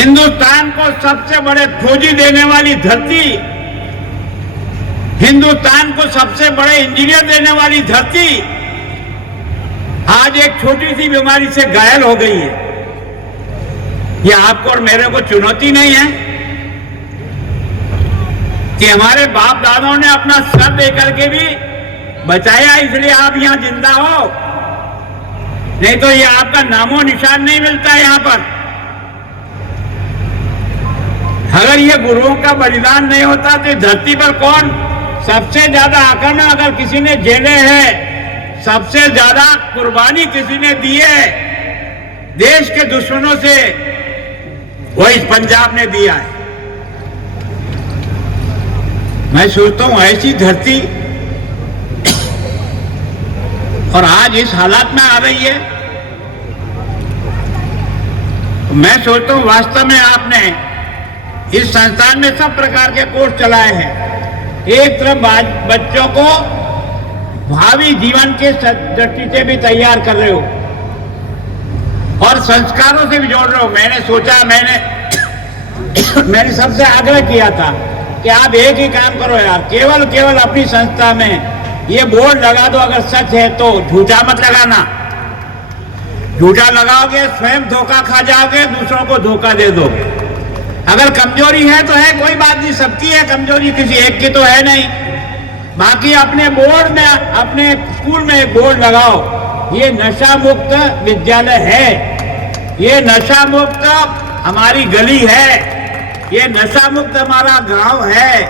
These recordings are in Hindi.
हिंदुस्तान को सबसे बड़े फौजी देने वाली धरती, हिंदुस्तान को सबसे बड़े इंजीनियर देने वाली धरती आज एक छोटी सी बीमारी से घायल हो गई है। यह आपको और मेरे को चुनौती नहीं है कि हमारे बाप दादाओं ने अपना सर देकर के भी बचाया, इसलिए आप यहां जिंदा हो, नहीं तो ये आपका नामो निशान नहीं मिलता यहां पर। अगर ये गुरुओं का बलिदान नहीं होता तो धरती पर कौन सबसे ज्यादा आक्रमण अगर किसी ने झेले हैं, सबसे ज्यादा कुर्बानी किसी ने दी है देश के दुश्मनों से, वो इस पंजाब ने दिया है। मैं सोचता हूं ऐसी धरती और आज इस हालात में आ रही है। मैं सोचता हूं वास्तव में आपने इस संस्थान में सब प्रकार के कोर्स चलाए हैं। एक तरफ बच्चों को भावी जीवन के दृष्टि से भी तैयार कर रहे हो और संस्कारों से भी जोड़ रहे हो। मैंने सोचा, मैंने सबसे आग्रह किया था कि आप एक ही काम करो यार, केवल अपनी संस्था में ये बोर्ड लगा दो, अगर सच है तो झूठा मत लगाना। झूठा लगाओगे स्वयं धोखा खा जाओगे, दूसरों को धोखा दे दोगे। अगर कमजोरी है तो है, कोई बात नहीं, सबकी है कमजोरी, किसी एक की तो है नहीं। बाकी अपने बोर्ड में, अपने स्कूल में एक बोर्ड लगाओ, ये नशा मुक्त विद्यालय है, ये नशा मुक्त हमारी गली है, ये नशा मुक्त हमारा गांव है,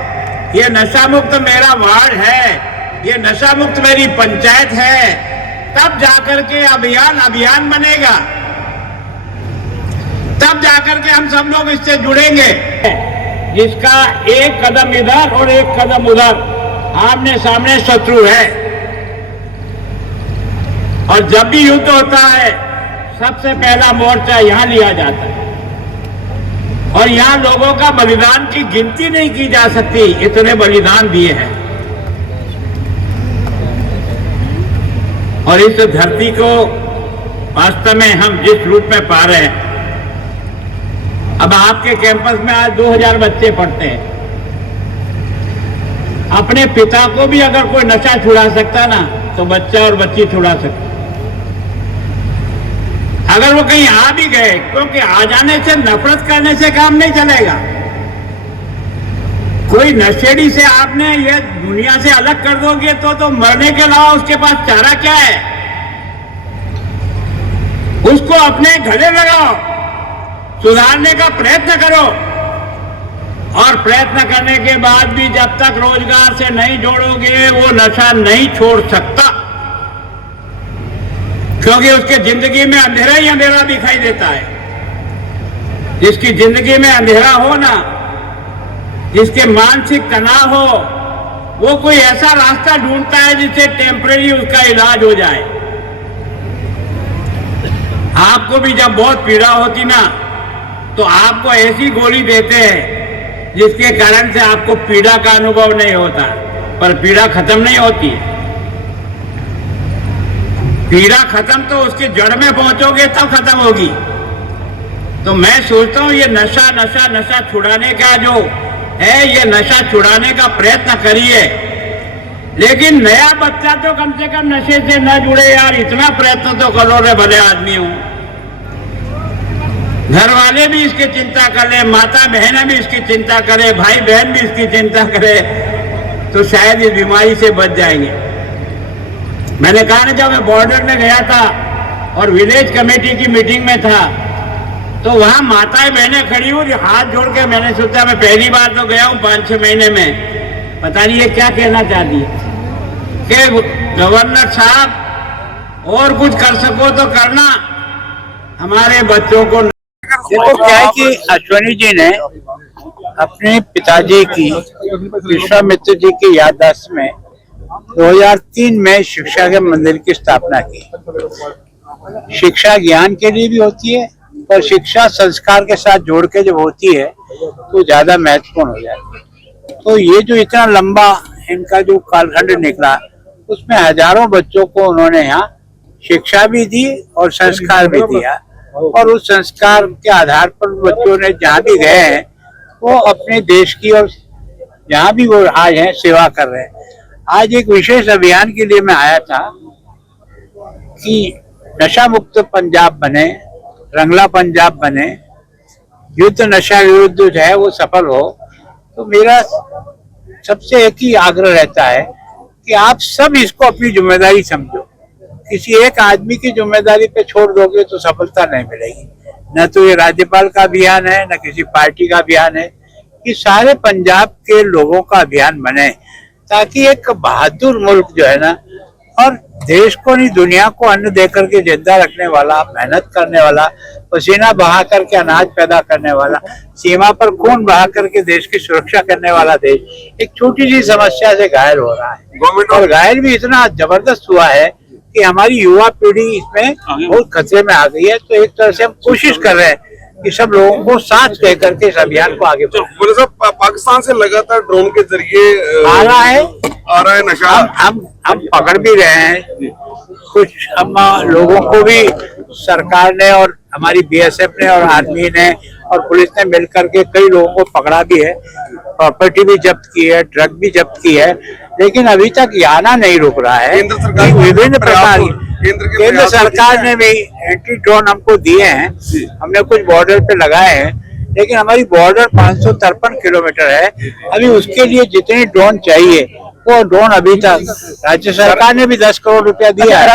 ये नशा मुक्त मेरा वार्ड है, ये नशा मुक्त मेरी पंचायत है। तब जाकर के अभियान बनेगा, तब जाकर के हम सब लोग इससे जुड़ेंगे। जिसका एक कदम इधर और एक कदम उधर आमने सामने शत्रु है, और जब भी युद्ध होता है सबसे पहला मोर्चा यहां लिया जाता है, और यहां लोगों का बलिदान की गिनती नहीं की जा सकती, इतने बलिदान दिए हैं। और इस धरती को वास्तव में हम जिस रूप में पा रहे हैं, अब आपके कैंपस में आज 2000 बच्चे पढ़ते हैं। अपने पिता को भी अगर कोई नशा छुड़ा सकता ना, तो बच्चा और बच्ची छुड़ा सकता। अगर वो कहीं आ भी गए, क्योंकि आ जाने से, नफरत करने से काम नहीं चलेगा। कोई नशेड़ी से आपने ये दुनिया से अलग कर दोगे तो मरने के अलावा उसके पास चारा क्या है। उसको अपने गले लगाओ, सुधारने का प्रयत्न करो, और प्रयत्न करने के बाद भी जब तक रोजगार से नहीं जोड़ोगे वो नशा नहीं छोड़ सकता, क्योंकि उसके जिंदगी में अंधेरा ही अंधेरा दिखाई देता है। जिसकी जिंदगी में अंधेरा हो ना, जिसके मानसिक तनाव हो, वो कोई ऐसा रास्ता ढूंढता है जिससे टेम्परेरी उसका इलाज हो जाए। आपको भी जब बहुत पीड़ा होती ना, तो आपको ऐसी गोली देते हैं जिसके कारण से आपको पीड़ा का अनुभव नहीं होता, पर पीड़ा खत्म नहीं होती है। पीड़ा खत्म तो उसकी जड़ में पहुंचोगे तब खत्म होगी। तो मैं सोचता हूं ये नशा छुड़ाने का जो है, ये नशा छुड़ाने का प्रयत्न करिए, लेकिन नया बच्चा तो कम से कम नशे से न जुड़े यार, इतना प्रयत्न तो करो रे भले आदमी हूं। घर वाले भी इसकी चिंता करें, माता बहनें भी इसकी चिंता करें, भाई बहन भी इसकी चिंता करें, तो शायद इस बीमारी से बच जाएंगे। मैंने कहा ना, जब मैं बॉर्डर में गया था और विलेज कमेटी की मीटिंग में था, तो वहां माताएं बहनें खड़ी हुई हाथ जोड़ के, मैंने सोचा मैं पहली बार तो गया हूं 5-6 महीने में, पता नहीं ये क्या कहना चाहती है कि गवर्नर साहब और कुछ कर सको तो करना, हमारे बच्चों को। देखो क्या है कि अश्वनी जी ने अपने पिताजी की, विश्वामित्र जी की याददाश्त में 2003 में शिक्षा के मंदिर की स्थापना की। शिक्षा ज्ञान के लिए भी होती है, और शिक्षा संस्कार के साथ जोड़ के जब होती है तो ज्यादा महत्वपूर्ण हो जाती है। तो ये जो इतना लंबा इनका जो कालखंड निकला, उसमें हजारों बच्चों को उन्होंने यहाँ शिक्षा भी दी और संस्कार भी दिया, और उस संस्कार के आधार पर बच्चों ने जहाँ भी गए हैं वो अपने देश की और जहाँ भी वो आज हैं सेवा कर रहे हैं। आज एक विशेष अभियान के लिए मैं आया था कि नशा मुक्त पंजाब बने, रंगला पंजाब बने, युद्ध नशा विरुद्ध जो है वो सफल हो। तो मेरा सबसे एक ही आग्रह रहता है कि आप सब इसको अपनी जिम्मेदारी समझो। किसी एक आदमी की जिम्मेदारी पे छोड़ दोगे तो सफलता नहीं मिलेगी। न तो ये राज्यपाल का अभियान है, न किसी पार्टी का अभियान है, कि सारे पंजाब के लोगों का अभियान बने, ताकि एक बहादुर मुल्क जो है ना, और देश को नहीं दुनिया को अन्न देकर के जिंदा रखने वाला, मेहनत करने वाला, पसीना बहा करके अनाज पैदा करने वाला, सीमा पर खून बहा करके देश की सुरक्षा करने वाला देश एक छोटी सी समस्या से घायल हो रहा है। और घायल भी इतना जबरदस्त हुआ है कि हमारी युवा पीढ़ी इसमें बहुत खतरे में आ गई है। तो एक तरह से हम कोशिश कर रहे हैं कि सब लोगों को साथ कह करके इस अभियान को आगे बढ़ाएं। बोले साहब, पाकिस्तान से लगातार ड्रोन के जरिए आ रहा है नशा। हम पकड़ भी रहे हैं कुछ। हम लोगों को भी सरकार ने और हमारी बीएसएफ ने और आर्मी ने और पुलिस ने मिलकर के कई लोगों को पकड़ा भी है, प्रॉपर्टी भी जब्त की है, ड्रग भी जब्त की है, लेकिन अभी तक ये आना नहीं रुक रहा है। केंद्र सरकार विभिन्न प्रकार केंद्र सरकार ने भी एंटी ड्रोन हमको दिए हैं, हमने कुछ बॉर्डर पे लगाए हैं, लेकिन हमारी बॉर्डर 553 किलोमीटर है। अभी उसके लिए जितने ड्रोन चाहिए वो ड्रोन अभी तक राज्य सरकार ने भी 10 करोड़ रुपया दिया है।